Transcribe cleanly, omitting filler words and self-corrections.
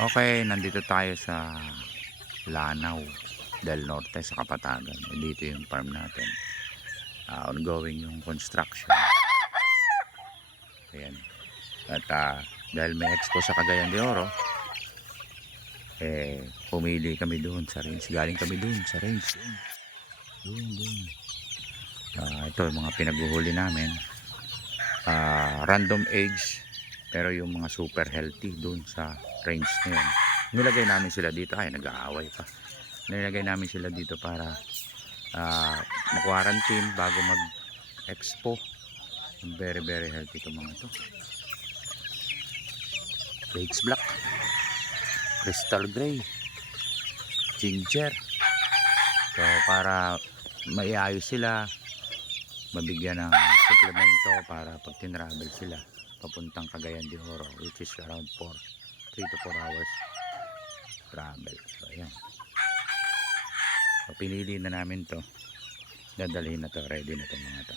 Okay, nandito tayo sa Lanao del Norte sa Kapatagan. Dito yung farm natin. Ongoing yung construction. Ayan. At dahil may expo sa Cagayan de Oro, pumili kami doon sa range. Galing kami doon sa range. Doon. Ito yung mga pinaghuhuli namin. Random age, pero yung mga super healthy doon sa range na yun. Nilagay namin sila dito. Ay, nag-aaway pa. Nilagay namin sila dito para ma-quarantine bago mag-expo. Very very healthy itong mga to. Beige black, crystal gray, ginger. So para maiayos sila, mabigyan ng suplemento para pag tinravel sila papuntang Cagayan de Oro, which is around 3 to 4 hours travel. So ayan, so, pinili na namin to, dadalhin na to, ready na to mga to.